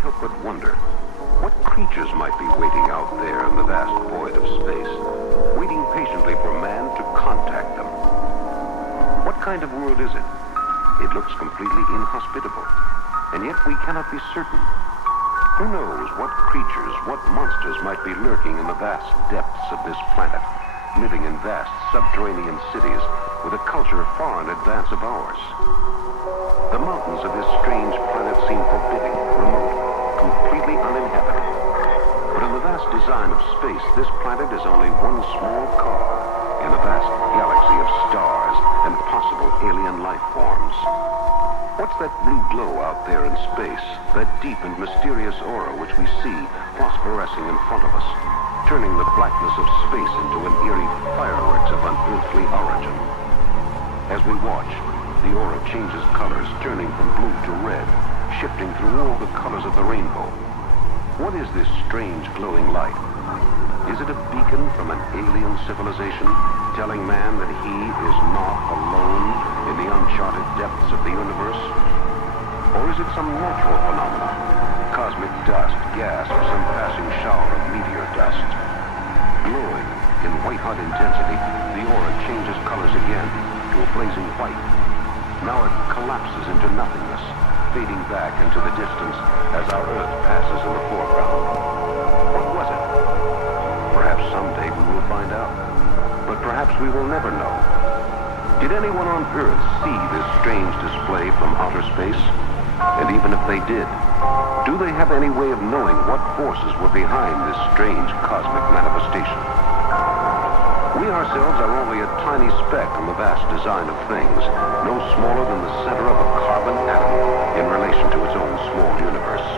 help but wonder what creatures might be waiting out there in the vast void of space, waiting patiently for man to contact them. What kind of world is it? It looks completely inhospitable, and yet we cannot be certain. Who knows what creatures, what monsters might be lurking in the vast depths of this planet, living in vast subterranean cities with a culture far in advance of ours. The mountains of this strange planet seem forbidding, remote, completely uninhabited. But in the vast design of space, this planet is only one small car in a vast galaxy of stars and possible alien life forms. What's that blue glow out there in space, that deep and mysterious aura which we see phosphorescing in front of us, turning the blackness of space into an eerie fireworks of unearthly origin? As we watch, the aura changes colors, turning from blue to red, shifting through all the colors of the rainbow. What is this strange glowing light? Is it a beacon from an alien civilization, telling man that he is not alone in the uncharted depths of the universe? Or is it some natural phenomenon, cosmic dust, gas, or some passing shower of meteor dust? Glowing in white-hot intensity, the aura changes colors again to a blazing white. Now it collapses into nothingness, fading back into the distance as our Earth passes in the foreground. What was it? Perhaps someday we will find out, but perhaps we will never know. Did anyone on Earth see this strange display from outer space? And even if they did, do they have any way of knowing what forces were behind this strange cosmic manifestation? We ourselves are only a tiny speck on the vast design of things, no smaller than the center of a carbon atom in relation to its own small universe.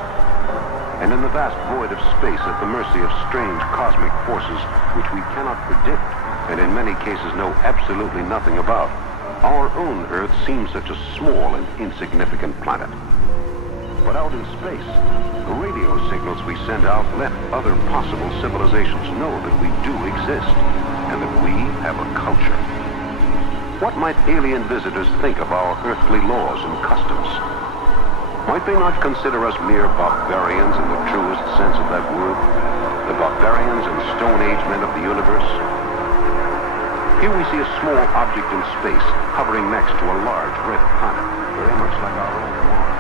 And in the vast void of space, at the mercy of strange cosmic forces which we cannot predict, and in many cases know absolutely nothing about, our own Earth seems such a small and insignificant planet. But out in space, the radio signals we send out let other possible civilizations know that we do exist, and that we have a culture. What might alien visitors think of our earthly laws and customs? Might they not consider us mere barbarians in the truest sense of that word? The barbarians and Stone Age men of the universe? Here we see a small object in space hovering next to a large red planet, very much like our own Mars.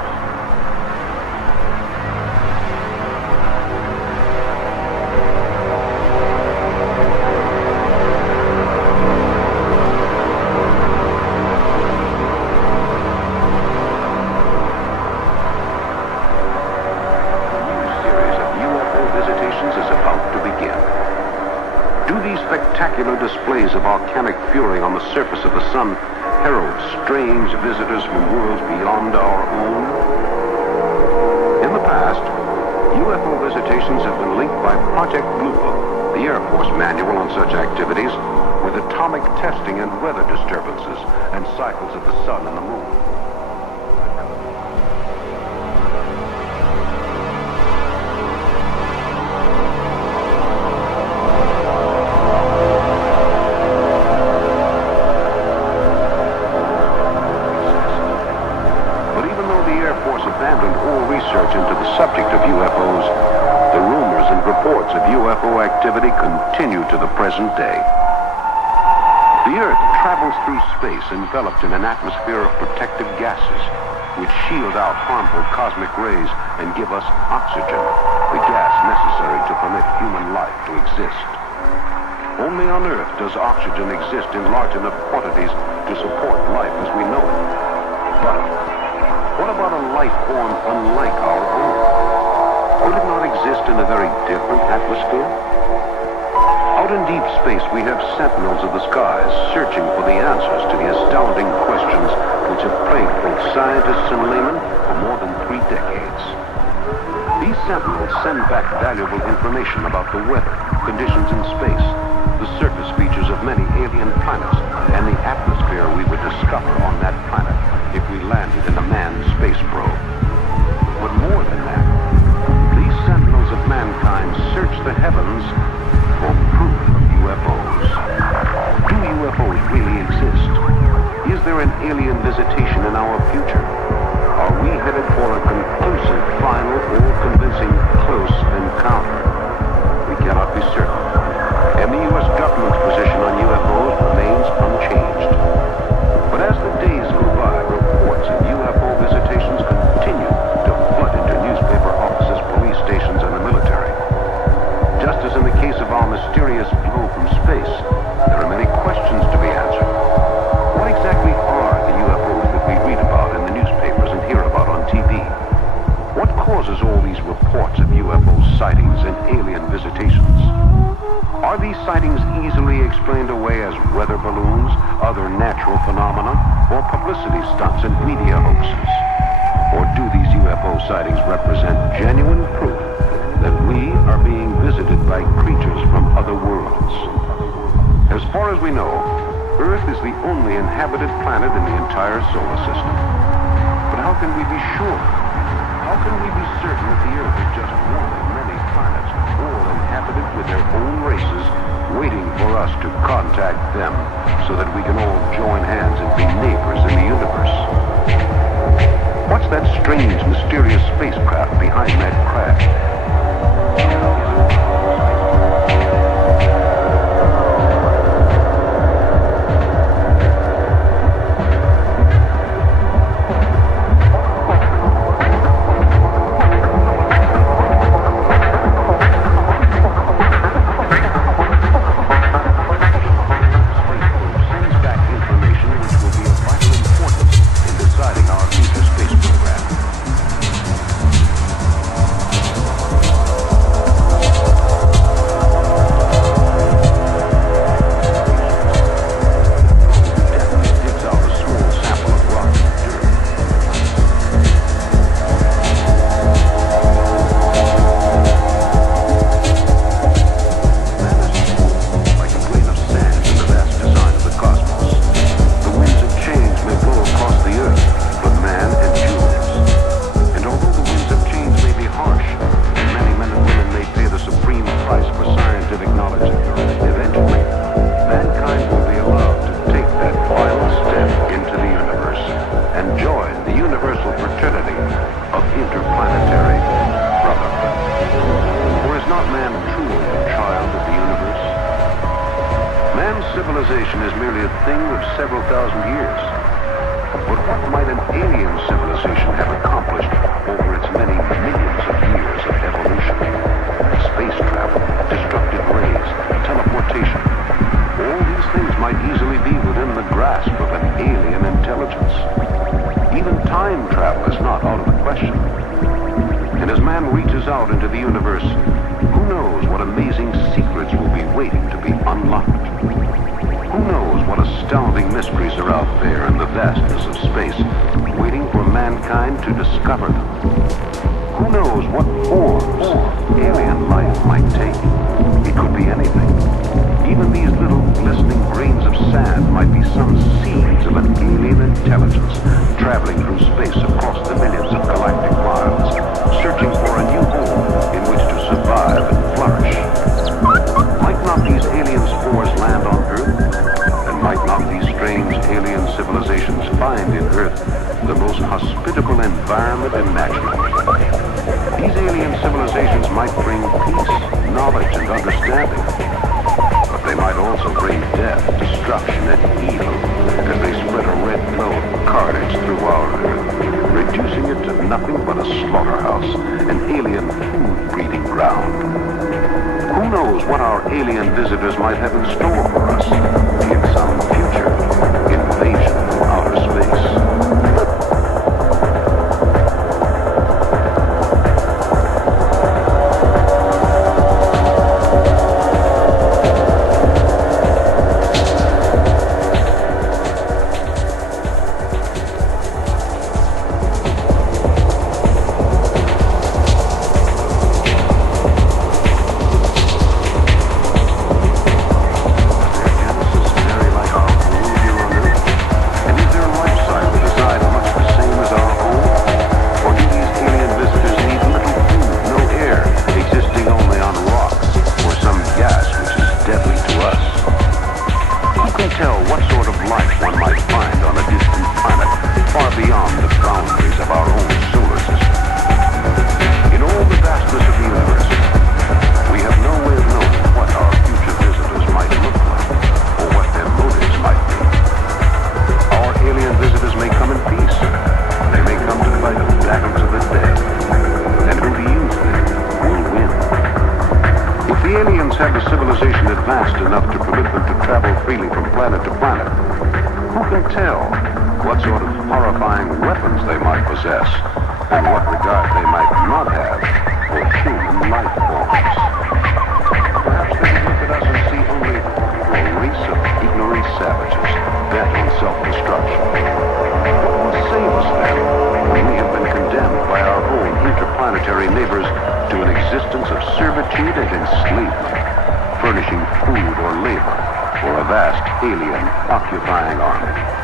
Spectacular displays of volcanic fury on the surface of the sun herald strange visitors from worlds beyond our own. In the past, UFO visitations have been linked by Project Blue Book, the Air Force manual on such activities, with atomic testing and weather disturbances and cycles of the sun and the moon. Activity continue to the present day. The Earth travels through space enveloped in an atmosphere of protective gases which shield out harmful cosmic rays and give us oxygen, the gas necessary to permit human life to exist. Only on Earth does oxygen exist in large enough quantities to support life as we know it. But what about a life form unlike our own? Could it not exist in a very different atmosphere? Out in deep space, we have sentinels of the skies searching for the answers to the astounding questions which have plagued both scientists and laymen for more than 3 decades. These sentinels send back valuable information about the weather, conditions in space, the surface features of many alien planets, and the atmosphere we would discover on that planet if we landed in a manned space probe. But more than that, these sentinels of mankind search the heavens for proof of UFOs. Do UFOs really exist? Is there an alien visitation in our future? Are we headed for a conclusive, final, all-convincing close encounter? We cannot be certain. And the U.S. government's position on UFOs remains unchanged. But as the days go by, reports of UFO visitations continue to flood into newspaper offices, police stations, and the military. Just as in the case of our mysterious blow from space, there are many questions to be answered. What exactly are the UFOs that we read about in the newspapers and hear about on TV? What causes all these reports of UFO sightings and alien visitations? Are these sightings easily explained away as weather balloons, other natural phenomena, or publicity stunts and media hoaxes? Or do these UFO sightings represent genuine proof that we are being visited by creatures from other worlds? As far as we know, Earth is the only inhabited planet in the entire solar system. But how can we be sure? How can we be certain that the Earth is just one of many planets, all inhabited with their own races, waiting for us to contact them so that we can all join hands and be neighbors in the universe? What's that strange, mysterious spacecraft behind that craft? Civilization is merely a thing of several thousand years. But what might an alien civilization have accomplished over its many millions of years of evolution? Space travel, destructive rays, teleportation. All these things might easily be within the grasp of an alien intelligence. Even time travel is not out of the question. And as man reaches out into the universe, who knows what amazing secrets will be waiting to be unlocked? Who knows what astounding mysteries are out there in the vastness of space, waiting for mankind to discover them? Who knows what forms alien life might take? It could be anything. Even these little glistening grains of sand might be some seeds of an alien intelligence traveling through space across the millions of galactic miles, searching for a new home in which to survive and flourish. Might not these alien spores land on Earth? And might not these strange alien civilizations find in Earth the most hospitable environment imaginable? These alien civilizations might bring peace, knowledge, and understanding. But they might also bring death, destruction, and evil as they spread a red glow of carnage through our Earth, reducing it to nothing but a slaughterhouse, an alien food breeding ground. Who knows what our alien visitors might have in store for us in some future invasion from outer space? what sort of horrifying weapons they might possess, and what regard they might not have for human life forms. Perhaps they would look at us and see only a race of ignorant savages bent on self-destruction. What will save us then when we have been condemned by our own interplanetary neighbors to an existence of servitude and enslavement, furnishing food or labor for a vast alien occupying army?